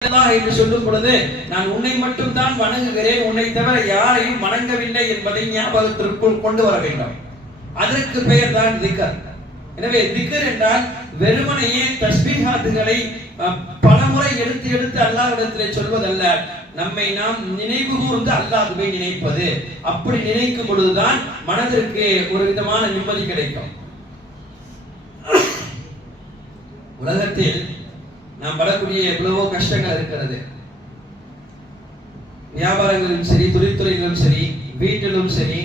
என்று சொல்லும் பொழுது நான் உன்னை மட்டும் தான் வணங்குகிறேன், உன்னை தவிர யாரையும் வணங்கவில்லை என்பதை ஞாபகத்திற்குள் கொண்டு வர வேண்டும். அதற்கு பெயர் தான் திக்ர். எனவே திக்ர் என்றால் வெறுமனையே தஸ்பீஹாத்துகளை பலமுறை எடுத்து எடுத்து அல்லாஹ்விடத்திலே சொல்வதல்ல, நம்மை நாம் நினைவு கூர்ந்து அல்லாஹ்வை நினைப்பது. அப்படி நினைக்கும் பொழுதுதான் மனதிற்கு ஒரு விதமான நிம்மதி கிடைக்கும். உலகத்தில் நாம் படக்கூடிய எவ்வளவோ கஷ்டங்கள் இருக்கிறது. வியாபாரங்களும் சரி, தொழில்துறைகளும் சரி, வீட்டிலும் சரி,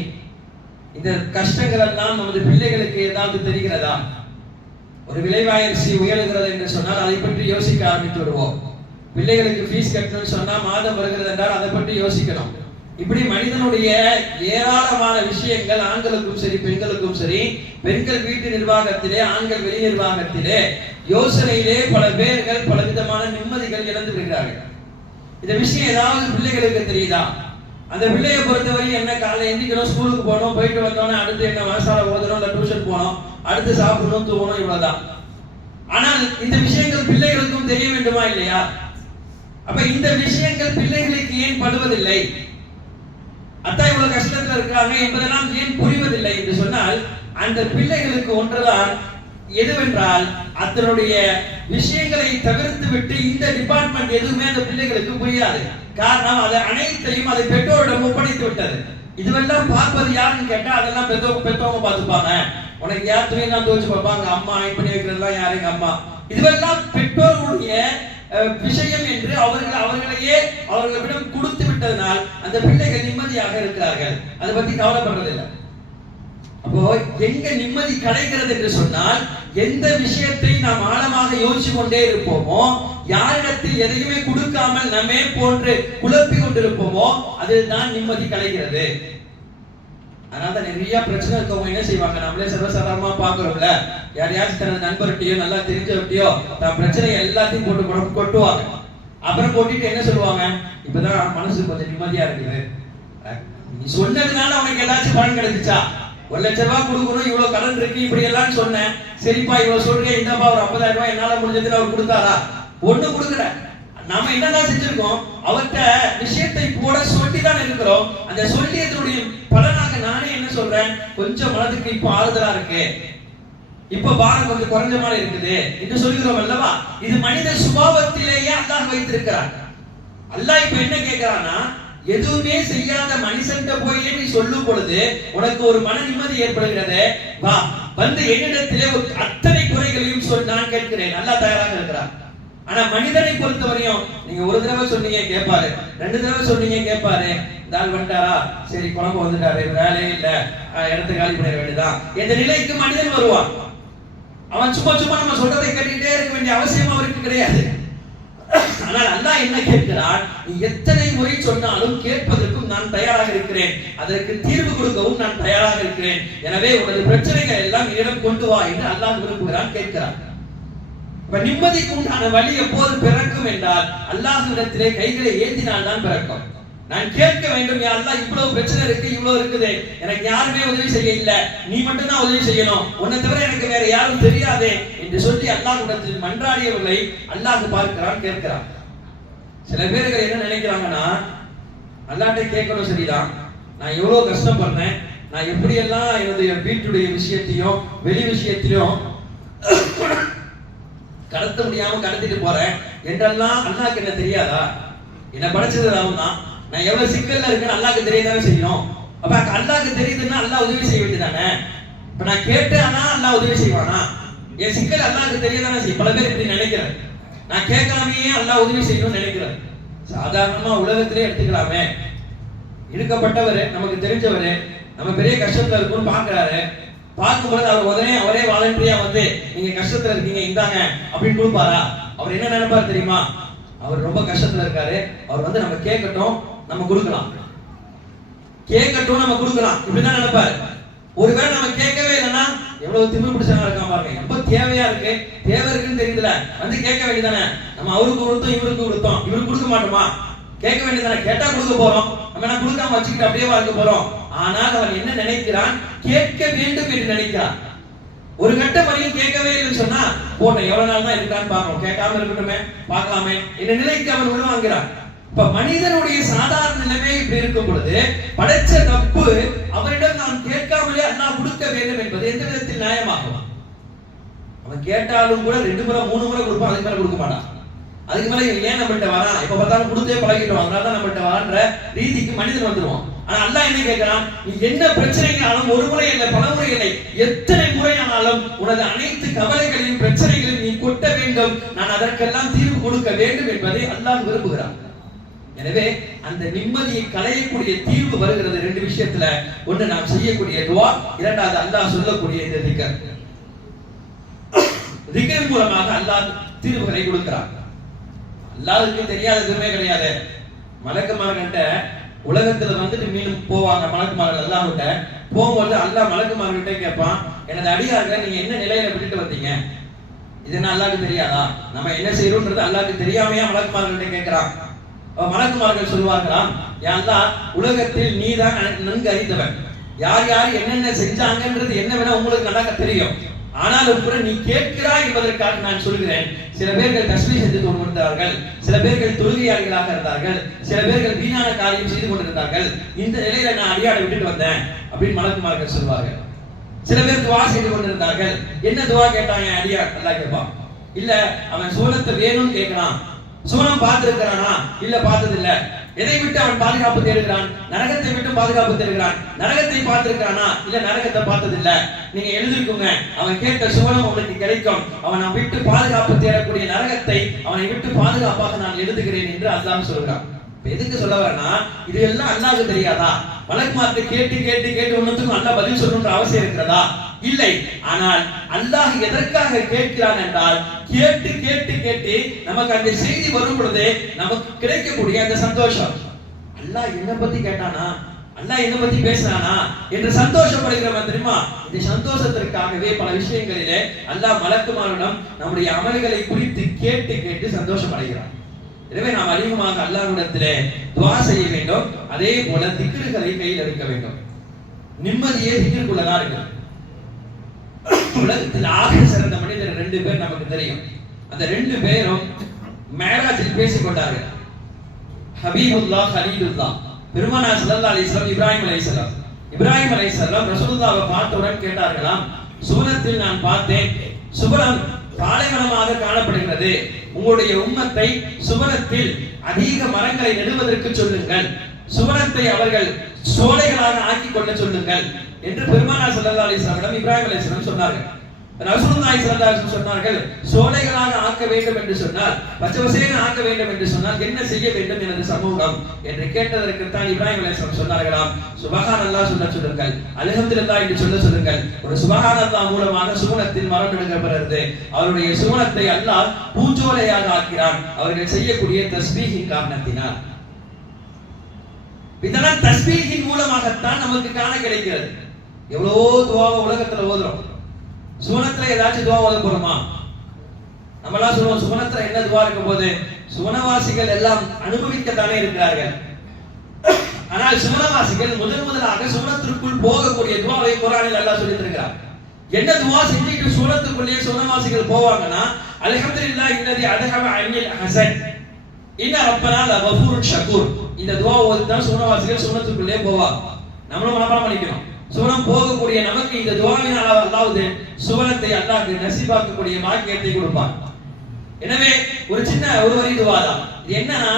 இந்த கஷ்டங்கள் எல்லாம் நமது பிள்ளைகளுக்கு ஏதாவது தெரிகிறதா? ஒரு விலைவாசி உயர்கிறது என்று சொன்னால் அதை பற்றி யோசிக்க ஆரம்பித்து விடுவோம். பிள்ளைகளுக்கு ஃபீஸ் கட்டணும்னு சொன்னா மாதம் வருகிறது என்றால் அதை பற்றி யோசிக்கணும். இப்படி மனிதனுடைய ஏராளமான விஷயங்கள் ஆண்களுக்கும் சரி பெண்களுக்கும் சரி, பெண்கள் வீட்டு நிர்வாகத்திலே, ஆண்கள் வெளி நிர்வாகத்திலே, யோசனையிலே பல பேர்கள் பல விதமான நிம்மதிகள் இழந்து விடுகிறார்கள். இந்த விஷயம் ஏதாவது பிள்ளைகளுக்கு தெரியுதா? அந்த பிள்ளையை பொறுத்தவரை என்ன, காலையில் எந்திக்கணும், ஸ்கூலுக்கு போகணும், போயிட்டு வந்தோன்னே அடுத்து என்ன மனசால ஓதணும், இல்லை டியூஷன் போகணும், அடுத்து சாப்பிடணும், தூங்கணும், இவ்வளவுதான். ஆனால் இந்த விஷயங்கள் பிள்ளைகளுக்கும் தெரிய வேண்டுமா இல்லையா? அப்ப இந்த விஷயங்கள் பிள்ளைகளுக்கு ஏன் படுவதில்லை? அத்தா இவ்வளவு கஷ்டத்துல இருக்காங்க என்பதெல்லாம் ஏன் புரிவதில்லை என்று சொன்னால், அந்த பிள்ளைகளுக்கு ஒன்றுதான் எதுவென்றால் அதனுடைய விஷயங்களை தவிர்த்து விட்டு இந்த டிபார்ட்மெண்ட் எதுவுமே அந்த பிள்ளைகளுக்கு புரியாது. காரணம், அதை அனைத்தையும் அதை பெற்றோரிடம் ஒப்படைத்து விட்டது. இதுவெல்லாம் பார்ப்பது யாருன்னு கேட்டா அதெல்லாம் பெற்றவங்க பார்த்துப்பாங்க. உனக்கு யார் துணி தான் துவச்சு பார்ப்பாங்க, அம்மா அயன் பண்ணி வைக்கிறதுலாம் யாரு? எங்க அம்மா. இதுவெல்லாம் பெற்றோர்களுடைய விஷயம் என்று அவர்களையே அவர்களிடம் கொடுத்து விட்டதனால் அந்த பிள்ளைகள் நிம்மதியாக இருக்கிறார்கள். அதை பத்தி கவலைப்படுறதில்லை. அப்போ எங்க நிம்மதி கிடைக்கிறது என்று சொன்னால், எந்த விஷயத்தை நாம் ஆழமாக யோசிச்சு கொண்டே இருப்போமோ, யாரிடத்தில் எதையுமே கொடுக்காமல் நம்மே போன்று குழப்பி கொண்டிருப்போமோ, அதில் தான் நிம்மதி கிடைக்கிறது. அதனால நிறைய பிரச்சனை இருக்கவங்க என்ன செய்வாங்க, நம்மளே சர்வசாதாரணமா பாக்குறோம்ல, யாரையாச்சும் தனது நண்பர்கிட்டயோ நல்லா தெரிஞ்சவர்கிட்டயோ தான் பிரச்சனையை எல்லாத்தையும் போட்டு கொட்டுவாங்க. அப்புறம் கொட்டிட்டு என்ன சொல்லுவாங்க, இப்பதான் மனசு கொஞ்சம் நிம்மதியா இருக்குது. நீ சொன்னதுனால உனக்கு ஏதாச்சும் பலன் கிடைச்சிச்சா? 1 லட்சம் ரூபாய் கொடுக்கணும், இவ்வளவு கடன் இருக்கு, இப்படி எல்லாம் சொன்னேன், சரிப்பா இவ்வளவு சொல்றேன், இந்தப்பா ஒரு 50,000 ரூபாய் என்னால முடிஞ்சதுன்னு அவர் கொடுத்தாரா? ஒண்ணு கொடுக்கல. நாம என்னதான் செஞ்சிருக்கோம், அவர்கிட்ட விஷயத்தை போட சொல்லிதான் இருக்கிறோம். அந்த சொல்லியதனுடைய பலனாக நானே என்ன சொல்றேன், கொஞ்சம் மனதுக்கு இப்ப ஆறுதலா இருக்கு, இப்ப பாரம் கொஞ்சம் குறைஞ்ச மாதிரி இருக்குது என்று சொல்கிறோம் அல்லவா? இது மனித சுபாவத்திலேயே அல்லாஹ் வைத்திருக்கிறார். அல்லாஹ் இப்ப என்ன கேட்கிறான்னா, எதுவுமே செய்யாத மனுஷன் போய் நீ சொல்லும் பொழுது உனக்கு ஒரு மன நிம்மதி ஏற்படுகிறது, வா வந்து என்னிடத்திலே அத்தனை குறைகளையும் சொல், நான் கேட்கிறேன். அல்லாஹ் தயாராக இருக்கிறார். ஆனா மனிதனை பொறுத்தவரையும் நீங்க ஒரு தடவை சொன்னீங்க கேட்பாரு, 2 தடவை சொன்னீங்க கேட்பாரு, இந்த ஆள் வந்துட்டாரா, சரி குழம்பு வந்துட்டாரு, வேலையே இல்ல, இடத்தை காலி பண்ணிட வேண்டியதான் என்ற நிலைக்கு மனிதன் வருவான். அவன் சும்மா சும்மா நம்ம சொல்றதை கேட்டுக்கிட்டே இருக்க வேண்டிய அவசியம் அவருக்கு கிடையாது. ஆனால் அல்லாஹ் என்ன கேட்கிறான், நீ எத்தனை முறை சொன்னாலும் கேட்பதற்கும் நான் தயாராக இருக்கிறேன், அதற்கு தீர்வு கொடுக்கவும் நான் தயாராக இருக்கிறேன். எனவே உனது பிரச்சனைகள் எல்லாம் என்னிடம் கொண்டு வா என்று அல்லாஹ் விரும்புகிறான், கேட்கிறான். நிம்மதிக்கு உண்டான வழி எப்போது பிறக்கும் என்றால், அல்லாஹ்விடத்திலே கைகளை ஏந்தினால் தான் பிறக்கும். நான் கேட்க வேண்டும், யா அல்லாஹ் இவ்வளவு பிரச்சனை இருக்கு, இவ்வளவு இருக்குது, எனக்கு யாருமே உதவி செய்ய இல்ல, நீ மட்டும் தான் உதவி செய்யணும், உன்னை தவிர எனக்கு வேற யாரும் தெரியாதே என்று சொல்லி அல்லாஹ்விடத்தில் மன்றாடியவர்களை அல்லாஹ் பார்க்கிறான், கேட்கிறான். சில பேர்கள் என்ன நினைக்கிறாங்கன்னா, அல்லாஹ்ட்ட கேட்கணும் சரிதான், நான் எவ்வளவு கஷ்டப்படுறேன், நான் எப்படி எல்லாம் என்னுடைய வீட்டுடைய விஷயத்தையும் வெளி விஷயத்திலும் கடத்த முடியாம கடத்திட்டு போறேன் என்றெல்லாம் அல்லாஹ்க்கு என்ன தெரியாதா? என்ன படைச்சது அவன் தான், நான் எவ்வளவு சிக்கல்ல இருக்கேன்னு அல்லாஹ்க்கு தெரியதானே செய்யணும். அப்ப அல்லாஹ்க்கு தெரியுதுன்னா அல்லாஹ் உதவி செய்ய வேண்டியதானே? இப்ப நான் கேட்டேன்னா அல்லாஹ் உதவி செய்வானா? என் சிக்கல் அல்லாஹ்க்கு தெரியதானே செய்யும். பல பேர் இப்படி நினைக்கிறேன், நான் கேட்கலாமே அல்லாஹ் உதவி செய்யணும்னு நினைக்கிறேன். சாதாரணமா உலகத்திலே எடுத்துக்கலாமே, இருக்கப்பட்டவர், நமக்கு தெரிஞ்சவர், நம்ம பெரிய கஷ்டத்துல இருக்கும்னு பாக்குறாரு, பார்க்கும்போது அவர் உடனே அவரே வாலண்டரியா வந்து நீங்க கஷ்டத்துல இருக்கீங்க இந்தாங்க அப்படின்னு கொடுப்பாரா? அவர் என்ன நினைப்பாரு தெரியுமா, அவர் ரொம்ப கஷ்டத்துல இருக்காரு, அவர் வந்து நம்ம கேட்கட்டும் நம்ம கொடுக்கலாம், கேட்கட்டும் நம்ம கொடுக்கலாம், இப்படிதான் நினைப்பாரு. ஒருவேளை நம்ம கேட்கவே இல்லைன்னா எவ்வளவு திமிரு பிடிச்சவங்க இருக்கான் பாருங்க, ரொம்ப தேவையா இருக்கு, தேவை இருக்குன்னு தெரியுதுல, வந்து கேட்க வேண்டியதானே. நம்ம அவருக்கு கொடுத்தோம் இவருக்கு கொடுத்தோம், இவருக்கு கொடுக்க மாட்டோமா? கேட்க வேண்டியதானே. கேட்டா கொடுக்க போறோம், நம்ம என்ன கொடுக்காம வச்சுக்கிட்டு அப்படியே வாழ்க்க போறோம். ஆனால் அவன் என்ன நினைக்கிறான், கேட்க வேண்டும் என்று நினைக்கிறான். ஒரு கட்டம் வரையும் கேட்கவே இல்லைன்னு சொன்னா போன எவ்வளவு நாள் தான் இருக்கான்னு பார்க்கணும், கேட்காம இருக்கட்டுமே பார்க்கலாமே இந்த நிலைக்கு அவன் உள்வாங்கிறான். இப்ப மனிதனுடைய சாதாரண நிலைமை இப்படி இருக்கும் பொழுது படைச்ச தப்பு அவரிடம் நாம் கேட்காமலே அல்லாஹ் கொடுக்க வேண்டும் என்பது எந்த விதத்தில் நியாயமாகும்? அவன் கேட்டாலும் கூட 2 முறை 3 முறை கொடுப்பான், அதுக்கு மேல கொடுக்க மாட்டான். அதுக்கு மேல ஏன் நம்மகிட்ட வரான், இப்ப பார்த்தாலும் கொடுத்தே பழகிட்டோம் அதனாலதான் நம்மகிட்ட வரான்ற ரீதிக்கு மனிதன் வந்துருவான். ஆனா அல்லாஹ் என்ன கேட்கிறான், நீ என்ன பிரச்சனைனாலும் ஒரு முறை இல்லை பல முறை இல்லை எத்தனை முறை ஆனாலும் உனது அனைத்து கவலைகளையும் பிரச்சனைகளையும் நீ கொட்ட வேண்டும், நான் அதற்கெல்லாம் தீர்வு கொடுக்க வேண்டும் என்பதை அல்லாஹ் விரும்புகிறான். எனவே அந்த நிம்மதியை களையக்கூடிய தீர்வு வருகிறது 2 விஷயத்துல. ஒன்று நாம் செய்யக்கூடிய துஆ, இரண்டாவது அல்லாஹ் சொல்லக்கூடிய இந்த திக்ர். திக்ர் மூலமாக அல்லாஹ் தீர்வுகளை கொடுக்கிறான். அல்லாஹ்வுக்கு தெரியாத எதுவுமே கிடையாது. மலக்குமார்கிட்ட உலகத்துல வந்துட்டு மீண்டும் போவாங்க மலக்குமார்கள் அல்லாஹ்கிட்ட போகும்போது அல்லாஹ் மலக்குமார்கிட்ட கேட்பான், எனது அடியார்களை நீங்க என்ன நிலையில விட்டுட்டு வந்தீங்க, இது என்ன அல்லாஹ்வுக்கு தெரியாதா? நம்ம என்ன செய்யறோம்ன்றது அல்லாஹ்வுக்கு தெரியாமையா மலக்குமார்கிட்ட கேட்கிறான். மலக்குமார்கள் சொல்வார்களாம், யா அல்லாஹ் உலகத்தில் நீதான் நன்கு அறிந்தவன், யார் யார் என்னென்ன செஞ்சாங்கன்றது என்ன வேணா உங்களுக்கு நல்லா தெரியும். ஆனாலும் கூட நீ கேட்கிறாய் என்பதற்காக நான் சொல்கிறேன். சில பேர்கள் தஸ்பீஹ் செய்து கொண்டிருந்தார்கள், சில பேர்கள் தொழுகையாளிகளாக இருந்தார்கள், சில பேர்கள் வீணான காரியம் செய்து கொண்டிருந்தார்கள். இந்த நிலையில நான் அடியாட விட்டுட்டு வந்தேன் அப்படின்னு மலக்குமார்கள் சொல்வார்கள். சில பேர் துஆ செய்து கொண்டிருந்தார்கள். என்ன துஆ கேட்டாங்க அடியார்? அல்லாஹ் கேட்பான், இல்ல அவன் சோனத்தை வேணும்னு கேட்கிறான். சோனம் பார்த்திருக்கிறானா? இல்ல பார்த்தது இல்ல. எதை விட்டு அவன் பாதுகாப்பு தேடுகிறான்? நரகத்தை விட்டு பாதுகாப்பு தேடுகிறான். நரகத்தை பார்த்திருக்கிறானா? இல்ல நரகத்தை பார்த்தது இல்ல. நீங்க எழுதிருக்குங்க, அவன் கேட்ட சோனம் அவனுக்கு கிடைக்கும், அவனை விட்டு பாதுகாப்பு தேடக்கூடிய நரகத்தை அவனை விட்டு பாதுகாப்பாக நான் எழுதுகிறேன் என்று அல்லாஹ் சொல்கிறான். எதுக்கு சொல்ல வரனா, இது எல்லாம் அல்லாஹ்வுக்கு தெரியாதா? மலக்குமார்ட்ட கேட்டு கேட்டு கேட்டு ஒண்ணுத்துக்கும் அல்லாஹ் பதில் சொல்லணும்ன்ற அவசியம் இருக்கிறதா? இல்லை. ஆனால் அல்லாஹ் எதற்காக கேட்கிறான் என்றால், கேட்டு கேட்டு கேட்டு நமக்கு அந்த செய்தி வரும் பொழுது நமக்கு கிடைக்கக்கூடிய அந்த சந்தோஷம், அல்லாஹ் என்ன பத்தி கேட்டானா, அல்லாஹ் என்ன பத்தி பேசினானா என்று சந்தோஷப்படுகிறோம் தெரியுமா? இந்த சந்தோஷத்திற்காகவே பல விஷயங்களிலே அல்லாஹ் மலக்குமாரிடம் நம்முடைய அமல்களை குறித்து கேட்டு கேட்டு சந்தோஷப்படுகிறான். எனவே நாம் அதிகமாக அல்லாஹ்விடத்திலே துஆ செய்ய வேண்டும். அதே போல திக்ருகளை கையில் எடுக்க வேண்டும். நிம்மதியே திக்ருக்குள்ளதான் இருக்கு. உலகத்தில் ஆக சிறந்த மனிதர் 2 பேர் நமக்கு தெரியும். அந்த 2 பேரும் மேராஜில் பேசிக் கொண்டார்கள். ஹபீபுல்லாஹ் கலீலுல்லாஹ். பெருமானார் ஸல்லல்லாஹு அலைஹி வஸல்லம் இப்ராஹிம் அலைஹிஸ்ஸலாம் ரசூலுல்லாஹ்வை பார்த்தவுடன் கேட்டார்களாம், சுவனத்தில் நான் பார்த்தேன், சுவனம் பாலைவனமாக காணப்படுகிறது, உங்களுடைய உம்மத்தை சுவனத்தில் அதிக மரங்களை நடுவதற்கு சொல்லுங்கள், சுவனத்தை அவர்கள் சோலைகளாக ஆக்கிக் கொள்ள சொல்லுங்கள் என்று பெருமானார் ஸல்லல்லாஹு அலைஹி வஸல்லம் இப்ராஹிம் அலைஹிஸ்ஸலாம் சொன்னார்கள். ரசூலுல்லாஹி ஸல்லல்லாஹு அலைஹி வஸல்லம் சொன்னார்கள், சோலைகளாக ஆக்க வேண்டும் என்று சொன்னால், பச்சை பசேல்னு ஆக்க வேண்டும் என்று சொன்னால் என்ன செய்ய வேண்டும் எனது சமூகம் என்று கேட்டதற்கு தான் இப்ராஹிம் அலைஹிஸ்ஸலாம் சொன்னார்களாம், சுப்ஹானல்லாஹ் சொல்ல சொல்லுங்கள், அல்ஹம்துலில்லாஹ் என்று சொல்ல சொல்லுங்கள். ஒரு சுப்ஹானல்லாஹ் மூலமாக சுவனத்தில் மரம் நடுக்கப்படுகிறது. அவருடைய சுவனத்தை அல்லாஹ் பூஞ்சோலையாக ஆக்கிறான் அவர்கள் செய்யக்கூடிய தஸ்பீஹின் காரணத்தினால். இதனால் தஸ்பீஹின் மூலமாகத்தான் நமக்கு காண கிடைக்கிறது. எவ்வளவோ துஆவை உலகத்துல ஓதுறோம், சுவனத்துல ஏதாச்சும் துஆ ஓத போறோமா? நம்மளாம் சொல்லுவோம், சுவனத்துல என்ன துஆ இருக்க போது? சுவனவாசிகள் எல்லாம் அனுபவிக்கத்தானே இருக்கிறார்கள். ஆனால் சுவனவாசிகள் முதலாக சுவனத்திற்குள் போகக்கூடிய துஆவை குர்ஆனில் அல்லாஹ் சொல்லி தருகிறார். என்ன துஆ செஞ்சிட்டு சுவனத்துக்குள்ளே சுவனவாசிகள் போவாங்கன்னா, அல்ஹம்துலில்லாஹ் இன்னதி அதஹப அன்னில் ஹஸன் இன்ன ரப்பனா லகஃபூருன் ஷகூர். இந்த துஆ ஓதிதான் சுவனவாசிகள் சுவனத்துக்குள்ளே போவாங்க. நம்மளும் மனப்பாடம் பண்ணிக்கணும். சுவனம் போகக்கூடிய நமக்கு இந்த துஆவினால் அல்லாஹ் சுவனத்தை அல்லாஹ் நசீபாக்கக்கூடிய பாக்கியத்தை கொடுப்பான். எனவே ஒரு சின்ன ஒரு வரி துஆ தான். இது என்னன்னா,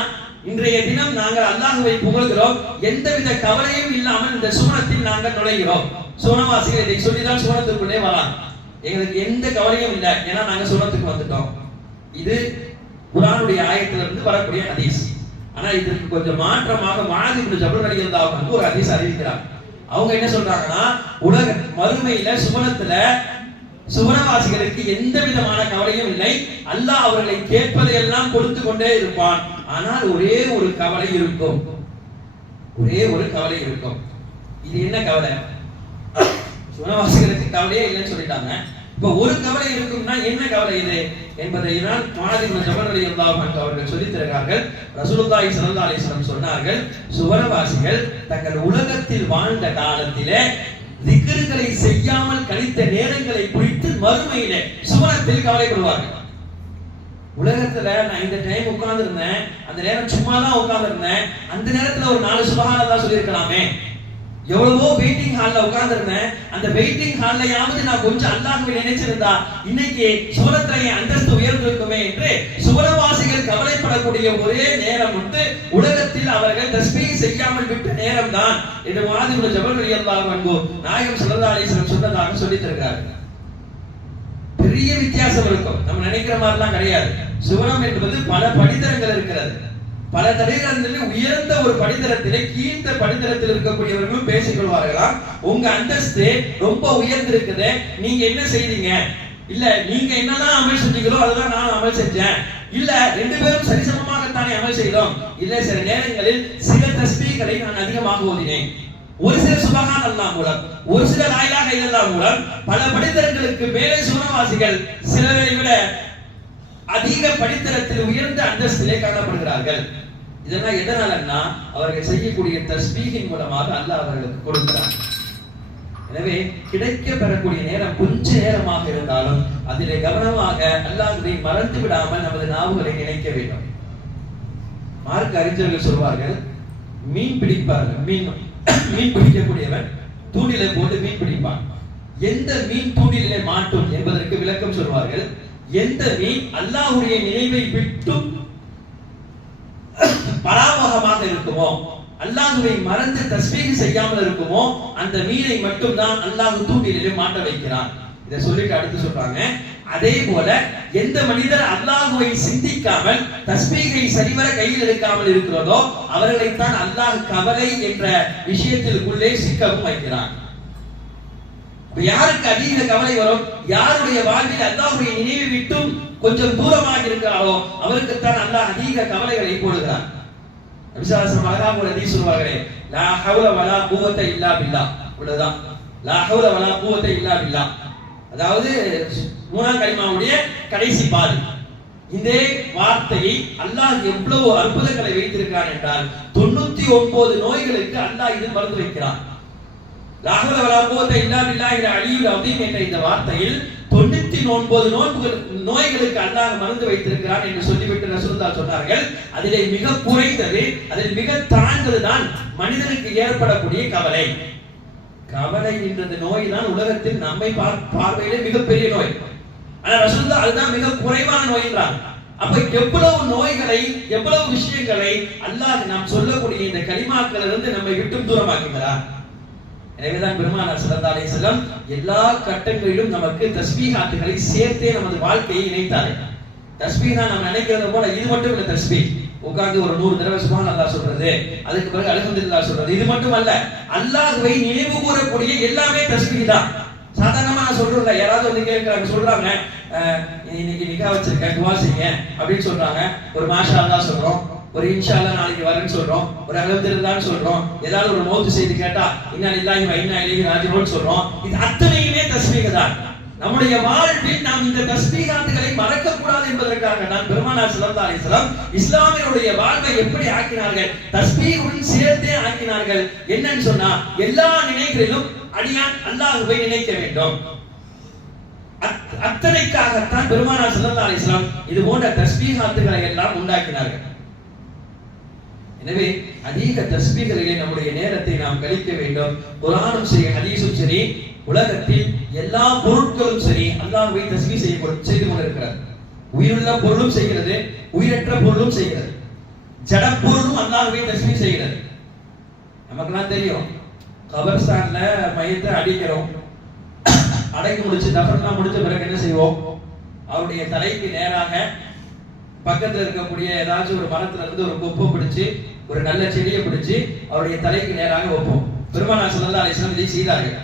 இன்றைய தினம் நாங்கள் அல்லாஹ்வை புகழ்கிறோம், எந்தவித கவலையும் இல்லாமல் இந்த சுவனத்தில் நாங்கள் நுழைகிறோம். சுவனவாசிகள் இதை சொல்லிதான் சுவனத்துக்குள்ளே வரலாம். எங்களுக்கு எந்த கவலையும் இல்லை, ஏன்னா நாங்க சுவனத்துக்கு வந்துட்டோம். இது குர்ஆனுடைய ஆயத்திலிருந்து வரக்கூடிய ஹதீஸ். ஆனா இதற்கு கொஞ்சம் மாற்றமாக முஆத் இப்னு ஜபல் ரலியல்லாஹு அன்ஹு ஒரு ஹதீஸ் அறிவிக்கிறார். அவங்க என்ன சொல்றாங்கன்னா, உலக மறுமையில சுவனத்துல சுவனவாசிகளுக்கு எந்த விதமான கவலையும் இல்லை, அல்லாஹ் அவர்களை கேட்பதையெல்லாம் கொடுத்து கொண்டே இருப்பான். ஆனால் ஒரே ஒரு கவலை இருக்கும், ஒரே ஒரு கவலை இருக்கும். இது என்ன கவலை? சுவனவாசிகளுக்கு கவலையே இல்லைன்னு சொல்லிட்டாங்க. இப்ப ஒரு கவலை இருக்கும்னா என்ன கவலை இது என்பதை முஆத் இப்னு ஜபல் ரலியல்லாஹு அன்ஹு அவர்கள் சொல்லித் தருகிறார்கள். ரசூலுல்லாஹி ஸல்லல்லாஹு அலைஹி வஸல்லம் சொன்னார்கள், சுவனவாசிகள் தங்கள் உலகத்தில் வாழ்ந்த காலத்திலே திக்ருகளை செய்யாமல் கழித்த நேரங்களை குறித்து மறுமையிலே சுவனத்தில் கவலைப்படுவார்கள். உலகத்துல நான் இந்த டைம் உட்கார்ந்து இருந்தேன், அந்த நேரம் சும்மா தான் உட்கார்ந்து இருந்தேன், அந்த நேரத்துல ஒரு 4 சுபஹானல்லாஹ் சொல்லியிருக்கலாமே. எவ்வளவோ வெயிட்டிங் ஹால்ல உட்கார்ந்து இருந்தேன், அந்த வெயிட்டிங் ஹால்லையாவது நான் கொஞ்சம் அல்லாஹ்வை நினைச்சிருந்தா இன்னைக்கு சுவனத்திலே அந்தஸ்து உயர்ந்திருக்குமே என்று சுவனவாசிகள் கவலைப்படக்கூடிய ஒரே நேரம் உலகத்தில் அவர்கள் தஸ்பீஹ் செய்யாமல் விட்ட நேரம் தான் என்று முஆது இப்னு ஜபல் ரலியல்லாஹு அன்ஹு நாயகம் ஸல்லல்லாஹு அலைஹி வஸல்லம் சொன்னதாக சொல்லி தருகிறார்கள். பெரிய வித்தியாசம் இருக்கும், நம்ம நினைக்கிற மாதிரிலாம் கிடையாது. சுவனம் என்பது பல படித்தரங்கள் இருக்கிறது. பல தடைகளில் உயர்ந்த ஒரு படித்தரத்திலே கீழ்ந்த படித்தரத்தில் இருக்கக்கூடியவர்களும் பேசிக் கொள்வார்களாம், உங்க அந்தஸ்து ரொம்ப உயர்ந்திருக்குது, நீங்க என்ன செய்றீங்க, இல்ல நீங்க என்னதான் அமல் செஞ்சீங்களோ அதுதான் நான் அமல் செஞ்சேன், இல்ல 2 பேரும் சரிசமமாகத்தானே அமல் செய்தோம், இல்ல சில நேரங்களில் சில தஸ்பீஹ்களை நான் அதிகமாக ஓதினேன், ஒரு சில சுபஹானல்லாஹ் மூலம், ஒரு சில லா இலாஹ இல்லல்லாஹ் மூலம் பல படித்தரங்களுக்கு மேலே சுவனவாசிகள் சிலரை விட அதிக படித்தரத்தில் உயர்ந்த அந்தஸ்திலே காணப்படுகிறார்கள். இதெல்லாம் எதனாலன்னா அவர்கள் செய்யக்கூடிய தஸ்பீஹின் மூலமாக அல்லாஹ் அவர்களுக்கு கொடுக்கிறார். எனவே கிடைக்க பெறக்கூடிய நேரம் கொஞ்ச நேரமாக இருந்தாலும் அதிலே கவனமாக அல்லாஹ்வை மறந்து விடாமல் நமது நாவுகளை நினைக்க வேண்டும். மார்க்க அறிஞர்கள் சொல்வார்கள், மீன் பிடிப்பார்கள், மீன் பிடிக்கக்கூடியவன் தூண்டிலை போட்டு மீன் பிடிப்பான். எந்த மீன் தூண்டிலே மாட்டும் என்பதற்கு விளக்கம் சொல்வார்கள், எந்த மீன் அல்லாஹ்வுடைய நினைவை விட்டும் பராமுகமாக இருக்குமோ, அல்லாஹ்வை மறந்து தஸ்பீஹ் செய்யாமல் இருக்குமோ, அந்த மீனை மட்டும் தான் அல்லாஹ் தூண்டிலே மாட்ட வைக்கிறான். இதை சொல்லிட்டு அடுத்து சொல்றாங்க, அதே போல எந்த மனிதர் அல்லாஹ்வை சிந்திக்காமல் தஸ்பீஹை சரிவர கையில் எடுக்காமல் இருக்கிறதோ அவர்களைத்தான் அல்லாஹ் கவலை என்ற விஷயத்திற்குள்ளே சிக்கவும் வைக்கிறான். யாருக்கு அதிக கவலை வரும், யாருடைய வாழ்வில் அல்லாஹ்வுடைய நினைவை விட்டும் கொஞ்சம் தூரமாக இருக்கிறாரோ அவருக்குத்தான் அல்லாஹ் அதிக கவலைகளை போடுகிறான். நபி ஸல்லல்லாஹு அலைஹி வஸல்லம் அழகாக ஒரு ஹதீஸ் சொல்வார்களே, லா ஹவ்ல வலா குவத இல்லா பில்லாஹ், இவ்வளவுதான், லா ஹவ்ல வலா குவத இல்லா பில்லாஹ், அதாவது 3ஆம் கலிமாவுடைய கடைசி பாதி. இந்த வார்த்தையை அல்லாஹ் எவ்வளவு அற்புதங்களை வைத்திருக்கிறான் என்றால் 99 நோய்களுக்கு அல்லாஹ் இதில் மருந்து வைக்கிறான். லா ஹவ்ல வலா குவத இல்லா பில்லாஹில் அலியுல் அஸீம் என்ற இந்த வார்த்தையில் 99 நோய்களுக்கு அல்லாஹ் மருந்து வைத்திருக்கிறான் என்று சொல்லிவிட்டு ரசூலுல்லாஹ் சொன்னார்கள், அதிலே மிக குறைந்தது, அதில் மிக தாழ்ந்ததுதான் மனிதனுக்கு ஏற்படக்கூடிய கவலை. கவலை என்ற நோய் தான் உலகத்தில் நம்மை பார்வையிலே மிகப்பெரிய நோய். ஆனா ரசூலுல்லாஹ் அதுதான் மிக குறைவான நோய் என்றார். அப்ப எவ்வளவு நோய்களை, எவ்வளவு விஷயங்களை அல்லாஹ் நாம் சொல்லக்கூடிய இந்த கலிமாக்களிலிருந்து நம்மை விட்டு தூரமாக்குகிறார். எனவேதான் பெருமானார் ஸல்லல்லாஹு அலைஹி வஸல்லம் எல்லா கட்டங்களிலும் நமக்கு தஸ்பீஹாத்துகளை சேர்த்தே நமது வாழ்க்கையை இணைத்தார்கள். தஸ்பீஹ் நம்ம நினைக்கிறத போல இது மட்டும் இல்ல. தஸ்பீஹ் உட்கார்ந்து ஒரு 100 தடவை சுப்ஹானல்லாஹ் சொல்றது, அதுக்கு பிறகு அல்ஹம்துலில்லாஹ் சொல்றது, இது மட்டும் அல்ல. அல்லாஹ்வை நினைவு கூறக்கூடிய எல்லாமே தஸ்பீஹ் தான். சாதாரணமா நான் சொல்றேன்ல, யாராவது வந்து கேட்கறாங்க, சொல்றாங்க இன்னைக்கு நிக்கா வச்சிருக்கேன் துஆ செய்யுங்க அப்படின்னு சொல்றாங்க, ஒரு மாஷா அல்லாஹ் சொல்றோம், ஒரு இன்ஷா அல்லாஹ் நாளைக்கு வரேன்னு சொல்றோம், ஒரு அல்ஹம்துலில்லாஹ் சொல்றோம், ஏதாவது ஒரு மௌத் செய்தி கேட்டா இன்னா லில்லாஹி வ இன்னா இலைஹி ராஜிஊன் சொல்றோம். இது அத்தனையுமே தஸ்பீஹ் தான். நம்முடைய வாழ்வில் நாம் இந்த தஸ்பீஹாத்துகளை மறக்க கூடாது என்பதற்காக தான் பெருமானார் ஸல்லல்லாஹு அலைஹி வஸல்லம் இஸ்லாமியருடைய வாழ்வை எப்படி ஆக்கினார்கள், தஸ்பீஹுடன் சேர்த்தே ஆக்கினார்கள். என்னன்னு சொன்னா எல்லா நினைகளிலும் அடியான் அல்லாஹ்வை நினைக்க வேண்டும். அத்தனைக்காகத்தான் பெருமானார் ஸல்லல்லாஹு அலைஹி வஸல்லம் இது போன்ற தஸ்பீஹாத்துகளை எல்லாம் உண்டாக்கினார்கள். எனவே அதிக தஸ்பீஹ்களிலே நம்முடைய நேரத்தை நாம் கழிக்க வேண்டும். குர்ஆனும் சரி, ஹதீஸும் சரி, உலகத்தில் எல்லா பொருட்களும் சரி அல்லாஹ்வை தஸ்பீஹ் செய்து கொண்டிருக்கிறது. உயிருள்ள பொருளும் செய்கிறது, உயிரற்ற பொருளும் செய்கிறது, ஜட பொருளும் அல்லாஹ்வை தஸ்பீஹ் செய்கிறது. நமக்கெல்லாம் தெரியும், கபர்ஸ்தான்ல மையத்தை அடிக்கிறோம், அடக்கி முடிச்சு தஃபன்லாம் முடிச்ச பிறகு என்ன செய்வோம், அவருடைய தலைக்கு நேராக பக்கத்துல இருக்கக்கூடிய ஏதாச்சும் ஒரு மரத்துல இருந்து ஒரு கொப்பை பிடிச்சு, ஒரு நல்ல செடியை பிடிச்சு அவருடைய தலைக்கு நேராக வைப்போம். பெருமானார் ஸல்லல்லாஹு அலைஹி வஸல்லம் இதை செய்தார்கள்.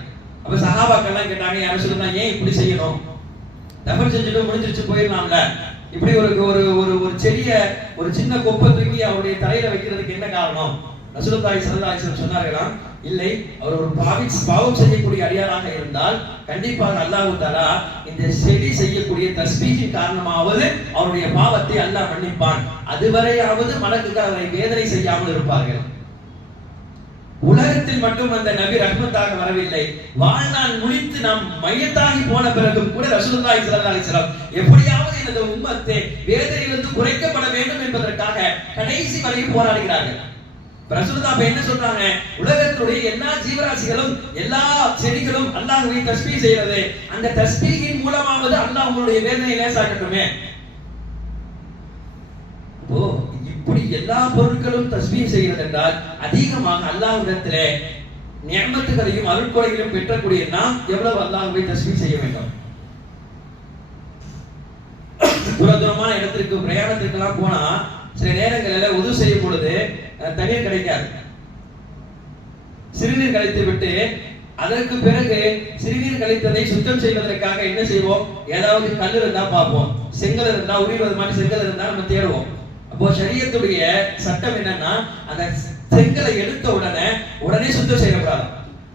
அப்ப சஹாபாக்கள் எல்லாம் கேட்டாங்க, யாரும் சொல்லுங்க, ஏன் இப்படி செய்யணும், தஃபன் செஞ்சுட்டு முடிஞ்சிருச்சு போயிடலாம்ல, இப்படி ஒரு ஒரு செடிய ஒரு சின்ன கொப்பை தூக்கி அவருடைய தலையில வைக்கிறதுக்கு என்ன காரணம்? ரசூலுல்லாஹி ஸல்லல்லாஹு அலைஹி வஸல்லம் சொன்னார்களாம், இல்லை, அவர் ஒரு பாவம் செய்யக்கூடிய அடியாராக இருந்தால் கண்டிப்பாக அல்லாஹ் தஆலா இந்த செடி செய்யக்கூடிய தஸ்பீஹின் காரணமாவது அவருடைய பாவத்தை அல்லாஹ் மன்னிப்பான், அதுவரையாவது மலக்குகள் அவரை வேதனை செய்யாமல் இருப்பார்கள். உலகத்தில் மட்டும் அந்த நபி ரஹ்மத்தாக வரவில்லை, வாழ்நாள் முடித்து நாம் மையத்தாகி போன பிறகும் கூட ரசூலுல்லாஹி ஸல்லல்லாஹு அலைஹி வஸல்லம் எப்படியாவது எனது உம்மத்தை வேதனையிலிருந்து குறைக்கப்பட வேண்டும் என்பதற்காக கடைசி வரையும் போராடுகிறார்கள். ரசூலுல்லாஹ் என்ன சொல்றாங்க, உலகத்துடைய எல்லா ஜீவராசிகளும் எல்லா செடிகளும் அல்லாஹ்வை தஸ்பீஹ் செய்கிறது, அந்த தஸ்பீஹின் மூலமாவது அல்லாஹ் உங்களுடைய வேதனையை லேசாக்கட்டுமே. இப்படி எல்லா பொருட்களும் தஸ்பீஹ் செய்கிறது என்றால் அதிகமாக அல்லாஹ்விடத்திலே நிஅமத்துகளையும் அருட்கொடைகளையும் பெற்றக்கூடிய நாம் எவ்வளவு அல்லாஹ்வை தஸ்பீஹ் செய்ய வேண்டும். தூரமான இடத்திற்கு பிரயாணத்திற்கெல்லாம் போனா சில நேரங்களில் உது செய்யும் பொழுது தண்ணீர் கிடைக்காது. சிறுநீர் கழித்து விட்டு அதற்கு பிறகு சிறுநீர் கழித்ததை சுத்தம் செய்வதற்காக என்ன செய்வோம், ஏதாவது கல் இருந்தா பார்ப்போம், செங்கல் இருந்தா உரிவது மாதிரி செங்கல் இருந்தா நம்ம தேடுவோம். அப்போ ஷரியத்துடைய சட்டம் என்னன்னா, அந்த செங்கலை எடுத்த உடனே சுத்தம் செய்யக்கூடாது.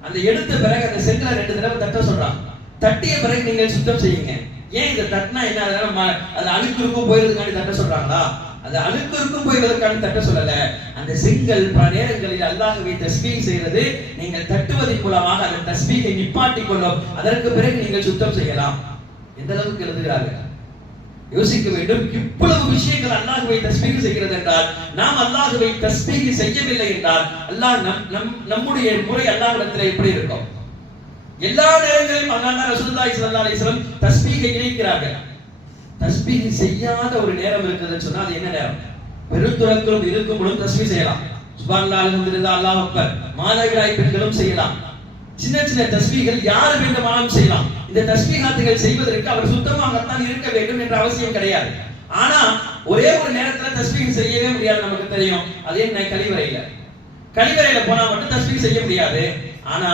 அந்த எடுத்த பிறகு அந்த செங்கலை 2 தடவை தட்ட சொல்றான், தட்டிய பிறகு நீங்கள் சுத்தம் செய்யுங்க. ஏன் இந்த தட்டினா என்ன, அது அழுக்கு இருக்கும் போயிருதுக்காண்டி தட்ட சொல்றாங்களா? அது அழுக்கு இருக்கும் போயிருவதற்காண்டி தட்ட சொல்லல. அந்த செங்கல் பல நேரங்களில் அல்லாஹ்வை தஸ்பீஹ் செய்கிறது, நீங்கள் தட்டுவதன் மூலமாக அந்த தஸ்பீஹை நிப்பாட்டிக் கொள்ளும், அதற்கு பிறகு நீங்கள் சுத்தம் செய்யலாம். எந்த அளவுக்கு எழுதுகிறார்கள் யோசிக்க வேண்டும். இவ்வளவு விஷயங்கள் அல்லாஹ்வை தஸ்பீஹ் செய்கிறது என்றால், நாம் அல்லாஹ்வை தஸ்பீஹ் செய்யவில்லை என்றால் அல்லாஹ் நம்முடைய முறை அல்லாஹ்விடத்தில் எப்படி இருக்கும்? எல்லா நேரங்களிலும் அல்லாஹ் ரசூலுல்லாஹி ஸல்லல்லாஹு அலைஹி வஸல்லம் தஸ்பீஹை இணைக்கிறார்கள். தஸ்பீஹ் செய்யாத ஒரு நேரம் இருக்குதுன்னு சொன்னா அது என்ன நேரம்? பெருந்துறக்களும் இருக்கும் பொழுது தஸ்பீஹ் செய்யலாம். சுப்ஹானல்லாஹ் அல்ஹம்துலில்லாஹ் அல்லாஹ் அக்பர். மாதவிடாய் பெண்களும் செய்யலாம். சின்ன சின்ன தஸ்பீஹ்கள் யார் வேண்டுமானாலும் செய்யலாம். இந்த தஸ்பீஹாத்துகள் செய்வதற்கு அவர் சுத்தமாகத்தான் இருக்க வேண்டும் என்ற அவசியம் கிடையாது. ஆனா ஒரே ஒரு நேரத்துல தஸ்பீஹ் செய்யவே முடியாது, நமக்கு தெரியும். அது என்ன, கழிவறையில போனா மட்டும் தஸ்பீஹ் செய்ய முடியாது. ஆனா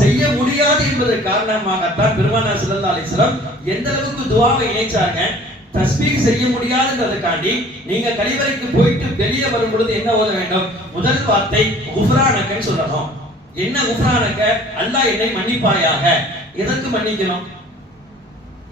செய்ய முடியாது என்பதற்கு காரணமாகத்தான் பெருமானார் ஸல்லல்லாஹு அலைஹி வஸல்லம் எந்த அளவுக்கு துஆவை இணைச்சாங்க. தஸ்பீஹ் செய்ய முடியாதுன்றதுக்காண்டி நீங்க கழிவறைக்கு போயிட்டு வெளியே வரும் பொழுது என்ன ஓத வேண்டும்? முதல் வார்த்தை குஃப்ரானக்கன்னு சொல்லணும். என்ன குஃப்ரானக்க? அல்லாஹ் என்னை மன்னிப்பாயாக. எதற்கு மன்னிக்கணும்?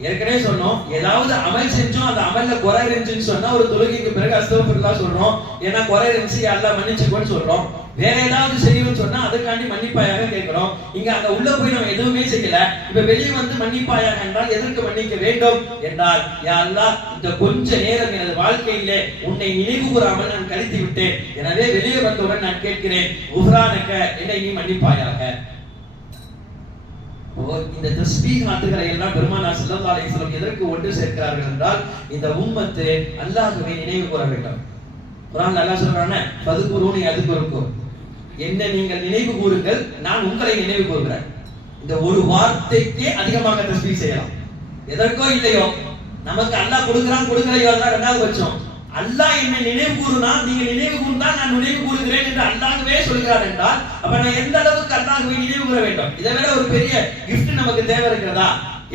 ஏற்கனவே சொன்னோம், ஏதாவது அமல் செஞ்சோம் அந்த அமல்ல குறை இருந்துச்சுன்னு சொன்னா ஒரு தொழுகைக்கு பிறகு அஸ்தக்ஃபிருல்லாஹ் சொல்றோம், ஏன்னா குறை இருந்துச்சு அல்லாஹ் மன்னிச்சுக்கோன்னு சொல்றோம். வேற ஏதாவது செய்யணும்னு சொன்னா அதுக்காண்டி மன்னிப்பாயாக கேட்கிறோம். இங்க அங்க உள்ள போய் நம்ம எதுவுமே செய்யல, இப்ப வெளியே வந்து மன்னிப்பாயாக என்றால் எதற்கு மன்னிக்க வேண்டும் என்றால், யா அல்லாஹ் இந்த கொஞ்ச நேரம் எனது வாழ்க்கையிலே உன்னை நினைவு கூறாமல் நான் கழித்து விட்டேன், எனவே வெளியே வந்தவுடன் நான் கேட்கிறேன், குஃப்ரானக, என்னை நீ மன்னிப்பாயாக. இந்த தஸ்பீஹாத்துகளை எல்லாம் பெருமானார் ஸல்லல்லாஹு அலைஹி வஸல்லம் எதற்கு ஒன்று சேர்க்கிறார்கள் என்றால், இந்த உம்மத்து அல்லாஹ்வை நினைவு கூற வேண்டும். குர்ஆன்ல அல்லாஹ் சொல்றானே, ஃபதுகுரூனி அதுகுருக்கும், என்ன நீங்கள் நினைவு கூறுங்கள், நான் உங்களை நினைவு கூறுகிறேன். இந்த ஒரு வார்த்தைக்கே அதிகமாக தஸ்பீஹ் செய்யலாம். எதற்கோ இல்லையோ நமக்கு அல்லாஹ் கொடுக்கலையோ அதான் இரண்டாவது பட்சம். அல்லாஹ் என்னை நினைவு கூறுனா, நீங்க நினைவு கூர்ந்தா நான் நினைவு கூறுகிறேன் என்று அல்லாஹ்வே சொல்கிறார் என்றால், அப்ப நான் எந்த அளவுக்கு அல்லாஹ்வை நினைவு கூற வேண்டும்? இதை விட ஒரு பெரிய கிஃப்ட் நமக்கு தேவை இருக்கிறதா?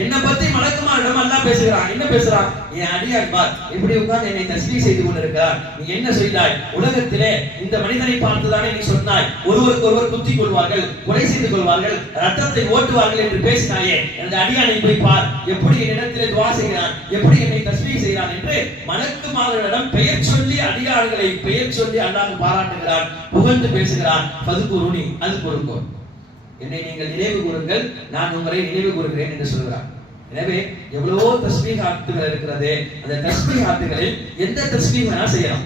என்ன பத்தி மலக்குமாரிடம் அல்லாஹ் பேசுகிறான். என்ன பேசுறான்? என் அடியான் பார் எப்படி உட்கார்ந்து என்னை தஸ்பீஹ் செய்து கொண்டிருக்கிறார். நீ என்ன செய்தாய்? உலகத்திலே இந்த மனிதனை பார்த்துதானே நீ சொன்னாய், ஒருவருக்கு ஒருவர் குத்திக் கொள்வார்கள், கொலை செய்து கொள்வார்கள், ரத்தத்தை ஓட்டுவார்கள் என்று பேசினாயே, எனது அடியானை போய் பார், எப்படி என்னிடத்திலே துஆ செய்கிறான், எப்படி என்னை தஸ்பீஹ் செய்கிறான் என்று மலக்குமாரிடம் பெயர் சொல்லி அடியார்களை பெயர் சொல்லி அல்லாஹ் பாராட்டுகிறான், புகழ்ந்து பேசுகிறான். ஃபதுகுரூனி அதுகுருக்கும், என்னை நீங்கள் நினைவு கூறுங்கள், நான் உங்களை நினைவு கூறுகிறேன் என்று சொல்கிறார். எனவே எவ்வளவோ தஸ்பீஹாத்துகள் இருக்கிறது. அந்த தஸ்பீஹாத்துகளில் எந்த தஸ்பீஹ் வேணா செய்யலாம்,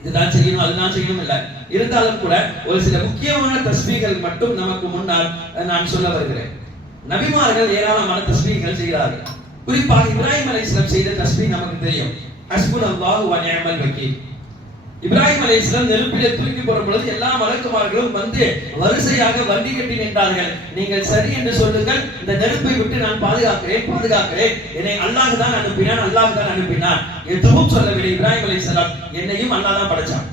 இதுதான் செய்யணும் அதுதான் செய்யணும் இல்ல. இருந்தாலும் கூட ஒரு சில முக்கியமான தஸ்பீஹ்கள் மட்டும் நமக்கு முன்னால் நான் சொல்ல வருகிறேன். நபிமார்கள் ஏராளமான தஸ்பீஹ்கள் செய்கிறார்கள். குறிப்பாக இப்ராஹிம் அலைஹிஸ்ஸலாம் செய்த தஸ்பீஹ் நமக்கு தெரியும், ஹஸ்புனல்லாஹு வ நிஅமல் வக்கீல். இப்ராஹிம் அலைஹிஸ்ஸலாம் நெருப்பிலே தூக்கி போடும் பொழுது எல்லா மலக்குமார்களும் வந்து வரிசையாக வண்டி கட்டி நின்றார்கள். நீங்கள் சரி என்று சொல்லுங்கள், இந்த நெருப்பை விட்டு நான் பாதுகாக்கிறேன், என்னை அல்லாஹ் தான் அனுப்பினான். எதுவும் சொல்லவில்லை. இப்ராஹிம் அலைஹிஸ்ஸலாம் என்னையும் அல்லாஹ் தான் படைச்சான்,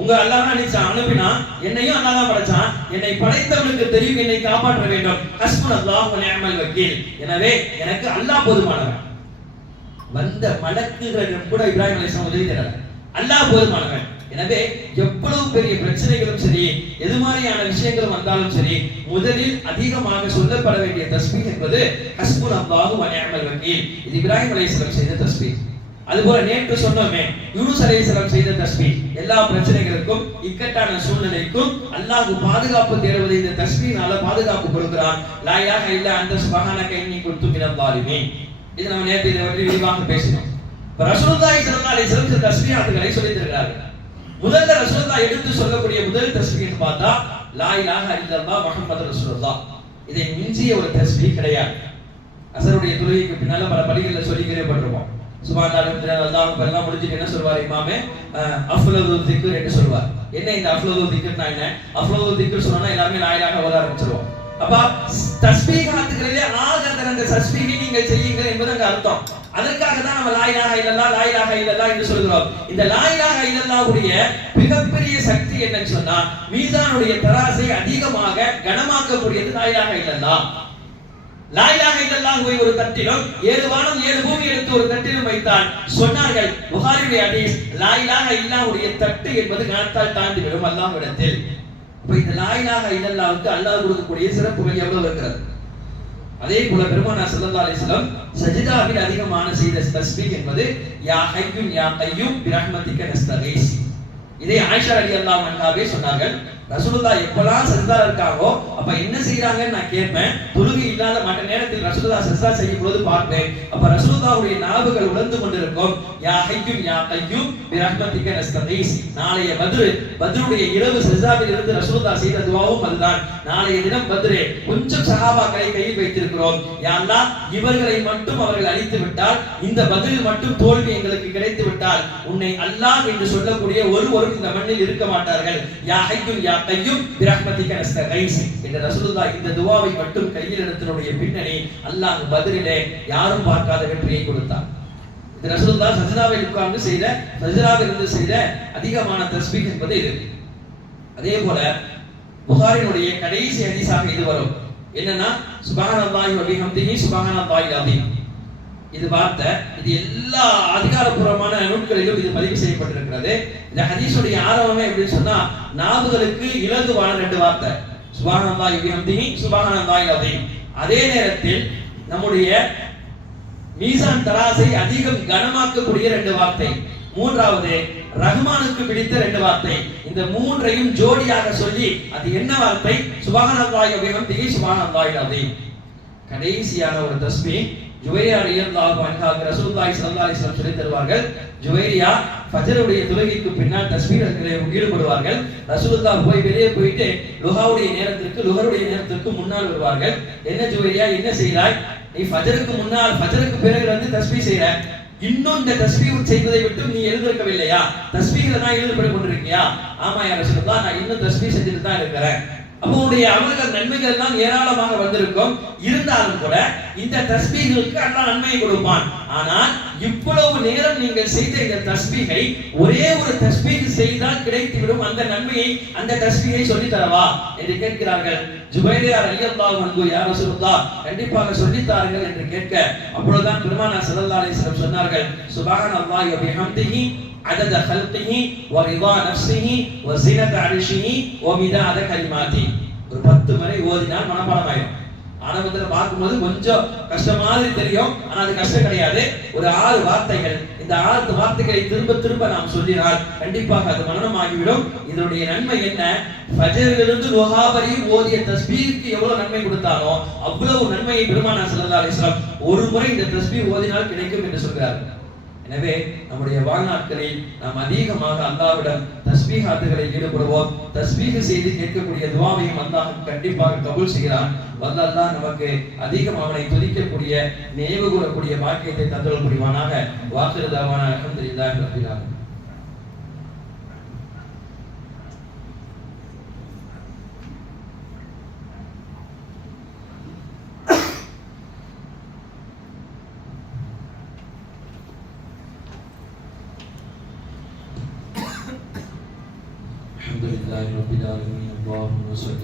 உங்க அல்லாஹ் தான் அனுப்பினான், என்னையும் அல்லாஹ் தான் படைச்சான், என்னை படைத்தவனுக்கு தெரியும் என்னை காப்பாற்ற வேண்டும். ஹஸ்புனல்லாஹு வ நிஅமல் வக்கீல், எனவே எனக்கு அல்லாஹ் போதுமானவன். வந்த மலக்குகளிடம் கூட இப்ராஹிம் அலைஹிஸ்ஸலாம் உதவி தேடல, அல்லாஹ் போதுமானவன். எனவே எவ்வளவு பெரிய பிரச்சனைகளும் சரி, எது மாதிரியான விஷயங்களும் வந்தாலும் சரி, முதலில் அதிகமாக சொல்லப்பட வேண்டிய தஸ்பீஹ் என்பது ஹஸ்புனல்லாஹு வ நிஅமல் வக்கீல். இது இப்ராஹிம் அலைஹிஸ்ஸலாம் செய்த தஸ்பீஹ். அதுபோல நேற்று சொன்னோமே யூனுஸ் அலைஹிஸ்ஸலாம் செய்த தஸ்பீஹ் எல்லா பிரச்சனைகளுக்கும் இக்கட்டான சூழ்நிலைக்கும் அல்லாஹ் பாதுகாப்பு தேடுவது இந்த தஸ்பீஹ்னால பாதுகாப்பு கொடுக்கிறான். லா இலாஹ இல்லா அன்த சுப்ஹானக இன்னி குன்து மினல் ஸாலிமீன். இது நம்ம நேற்று இதை பற்றி விரிவாக பேசினோம். ரசூலுல்லாஹி ஸல்லல்லாஹு அலைஹி வஸல்லம் தஸ்பீஹாத்துகளை சொல்லி தருகிறார்கள். முதல்ல ரசூலுல்லாஹ் எடுத்து சொல்லக்கூடிய முதல் தஸ்பீஹ் பார்த்தா லா இலாஹ இல்லல்லாஹ் முஹம்மது ரசூலுல்லாஹ். இதை மிஞ்சிய ஒரு தஸ்பீஹ் கிடையாது. அஸருடைய தொழுகைக்கு பின்னால பல படிகளில் சொல்லி கேள்விப்பட்டிருப்போம். சுப்ஹானல்லாஹ் அல்லாஹ் அக்பர் முடிஞ்சிட்டு என்ன சொல்வார் இமாமே? அஃலது திக்ர் என்று சொல்வார். என்ன இந்த அஃலது திக்ர்னா என்ன? அஃலது திக்ர் சொன்னா எல்லாரும் லா இலாஹ ஓத ஆரம்பிச்சிருவோம். அப்ப தஸ்பீஹாத்துகளிலே ஆகதரந்த தஸ்பீஹை நீங்கள் செய்யுங்கள் என்பது அங்க அர்த்தம். அதற்காக தான் நம்ம லா இலாஹ இல்லல்லாஹ் லா இலாஹ இல்லல்லாஹ் என்று சொல்கிறோம். இந்த லா இலாஹ இல்லல்லாஹ்வுடைய மிகப்பெரிய சக்தி என்னன்னு சொன்னா மீசானுடைய தராசை அதிகமாக கனமாக்கக்கூடியது லா இலாஹ இல்லல்லாஹ். லா இலாஹ இல்லல்லாஹ்வை ஒரு தட்டிலும் 7 வானம் 7 பூமி எடுத்து ஒரு தட்டிலும் வைத்தால் சொன்னார்கள் புகாரியுடைய ஹதீஸ் லா இலாஹ இல்லல்லாஹ்வுடைய தட்டு என்பது கனத்தால் தாண்டி விடும் அல்லாஹ்விடத்தில். அப்ப இந்த லா இலாஹ இல்லல்லாஹ்வுக்கு அல்லாஹ் கொடுக்கக்கூடிய சிறப்புகள் எவ்வளவு இருக்கிறது. அதே போல பெருமானார் ஸல்லல்லாஹு அலைஹி வஸல்லம் சஜிதாவில் அதிகமான செய்த தஸ்பீஹ் என்பது யா ஹய்யுன் யா கய்யூம் பிரஹ்மதிக நஸ்தகீஸ். இதை ஆயிஷா ரலியல்லாஹு அன்ஹாவே சொன்னார்கள். ரசூலுல்லாஹ் எப்பலாம் சஜ்தா இருக்காங்களோ அப்ப என்ன செய்றாங்கன்னு நான் கேட்பேன். தொழுகை இல்லாத மற்ற நேரத்தில் ரசூலுல்லாஹ் சஜ்தா செய்யும் பொழுது பார்ப்பேன். அப்ப ரசூலுல்லாஹ்வுடைய நாவுகள் உலர்ந்து கொண்டிருக்கும். யா ஹய்யுன் யா கய்யூம் பிரஹ்மதிக நஸ்தகீஸ். நாளைய பத்ருடைய இரவு சஜ்தாவில் இருந்து ரசூலுல்லாஹ் செய்த துஆவும் அதுதான். நாளைய தினம் பத்ரே கொஞ்சம் சஹாபாக்களை கையில் வைத்திருக்கிறோம். யா அல்லாஹ் இவர்களை மட்டும் அவர்கள் அழித்து விட்டால், இந்த பத்ரில் மட்டும் தோல்வி எங்களுக்கு கிடைத்து விட்டால் உன்னை அல்லாஹ் என்று சொல்லக்கூடிய ஒருவரும் இந்த மண்ணில் இருக்க மாட்டார்கள். யா ஹய்யுன் யா கய்யூம் பிரஹ்மதிக நஸ்தகீஸ் என்ற ரசூலுல்லாஹ் இந்த துஆவை மட்டும் கையில் எடுத்தனுடைய பின்னணி அல்லாஹ் பத்ரிலே யாரும் பார்க்காத வெற்றியை கொடுத்தார். இந்த ரசூலுல்லாஹ் சஜ்தாவில் உட்கார்ந்து செய்த சஜ்தாவில் இருந்து செய்த அதிகமான தஸ்பீஹ் என்பது இது. அதே போல புகாரினுடைய கடைசி ஹதீஸாக இது வரும். என்னன்னா சுப்ஹானல்லாஹி வ பிஹம்திஹி சுப்ஹானல்லாஹில் அஸீம். இது வார்த்தை இது எல்லா அதிகாரப்பூர்வமான நூல்களிலும் இது பதிவு செய்யப்பட்டிருக்கிறது. இந்த ஹதீஸுடைய ஆரம்பமே எப்படின்னு சொன்னா நாவுகளுக்கு இலகுவான 2 வார்த்தை சுப்ஹானல்லாஹி வ பிஹம்திஹி சுப்ஹானல்லாஹில் அஸீம். அதே நேரத்தில் நம்முடைய மீசான் தராசை அதிகம் கனமாக்கக்கூடிய 2 வார்த்தை. மூன்றாவது ரஹ்மானுக்கு பிடித்த 2 வார்த்தை. இந்த மூன்றையும் ஜோடியாக சொல்லி அது என்ன வார்த்தை? சுப்ஹானல்லாஹி வ பிஹம்திஹி சுப்ஹானல்லாஹில் அஸீம். கடைசியான ஒரு தஸ்பீஹ் ஜுவைரியா ரலியல்லாஹு அன்ஹா ரசூலுல்லாஹி ஸல்லல்லாஹு அலைஹி வஸல்லம் சொல்லி தருவார்கள். ஜுவைரியா ஃபஜ்ருடைய தொழுகைக்கு பின்னால் தஸ்பீஹ்களில் ஈடுபடுவார்கள். ரசூலுல்லாஹ் வெளியே போயிட்டு லுஹருடைய நேரத்திற்கு முன்னால் வருவார்கள். என்ன ஜுவைரியா என்ன செய்றாய்? நீ ஃபஜ்ருக்கு பிறகு வந்து தஸ்பீஹ் செய்ற. இன்னும் இந்த தஸ்பீஹ் செய்வதை விட்டு நீ எழுந்திருக்கவில்லையா? தஸ்பீஹ்ல தான் ஈடுபட்டு கொண்டிருக்கியா? ஆமா யா ரசூலுல்லாஹ் நான் இன்னும் தஸ்பீஹ் செஞ்சுட்டு தான் இருக்கிறேன். அப்போ உங்களுடைய அமல்கள் நன்மைகள் எல்லாம் ஏராளமாக வந்திருக்கும். இருந்தாலும் கூட இந்த தஸ்பீஹுக்கு அல்லாஹ் நன்மையை கொடுப்பான். ஆனால் இவ்வளவு நேரம் நீங்கள் செய்த இந்த தஸ்பீஹை ஒரே ஒரு தஸ்பீஹ் செய்தால் கிடைத்துவிடும் அந்த நன்மையை அந்த தஸ்பீஹை சொல்லி தரவா என்று கேட்கிறார்கள். ஜுபைரியா ரலியல்லாஹு அன்ஹு யா ரசூலுல்லாஹ் கண்டிப்பாக சொல்லி தாருங்கள் என்று கேட்க அப்பொழுதுதான் பெருமானார் ஸல்லல்லாஹு அலைஹி வஸல்லம் சொன்னார்கள் சுப்ஹானல்லாஹி வ பிஹம்திஹி عدد خلقه ورضا نفسه وزنة عرشه ومداد كلماته. ஒரு 10 முறை ஓதினால் மனப்பாடமாயிடும். ஆரம்பத்துல பார்க்கும்போது கொஞ்சம் கஷ்டம் மாதிரி தெரியும். ஆனா அது கஷ்டம் கிடையாது. ஒரு 6 வார்த்தைகள். இந்த 6 வார்த்தைகளை திரும்ப திரும்ப நாம் சொல்லினால் கண்டிப்பாக அது மனனமாகிவிடும். இதனுடைய நன்மை என்ன? ஃபஜ்ரிலிருந்து லுஹா வரையும் ஓதிய தஸ்பீஹ்க்கு எவ்வளவு நன்மை கொடுத்தானோ அவ்வளவு நன்மையை பெருமானார் ஸல்லல்லாஹு அலைஹி வஸல்லம் ஒரு முறை இந்த தஸ்பீஹ் ஓதினால் கிடைக்கும் என்று சொல்கிறார்கள். எனவே நம்முடைய வாழ்நாட்களில் நாம் அதிகமாக அல்லாஹ்விடம் தஸ்பீஹாத்துகளில் ஈடுபடுவோம். தஸ்பீஹ் செய்து கேட்கக்கூடிய துஆவையும் அல்லாஹ் கண்டிப்பாக கபூல் செய்கிறான். வல்ல அல்லாஹ் நமக்கு அதிகம் அவனை துதிக்கக்கூடிய நினைவு கூறக்கூடிய பாக்கியத்தை தந்தருள் புரிவானாக. வாகிரு தஅவானா அல்ஹம்துலில்லாஹி ரப்பில் ஆலமீன். الحمد لله رب العالمين اللهم صل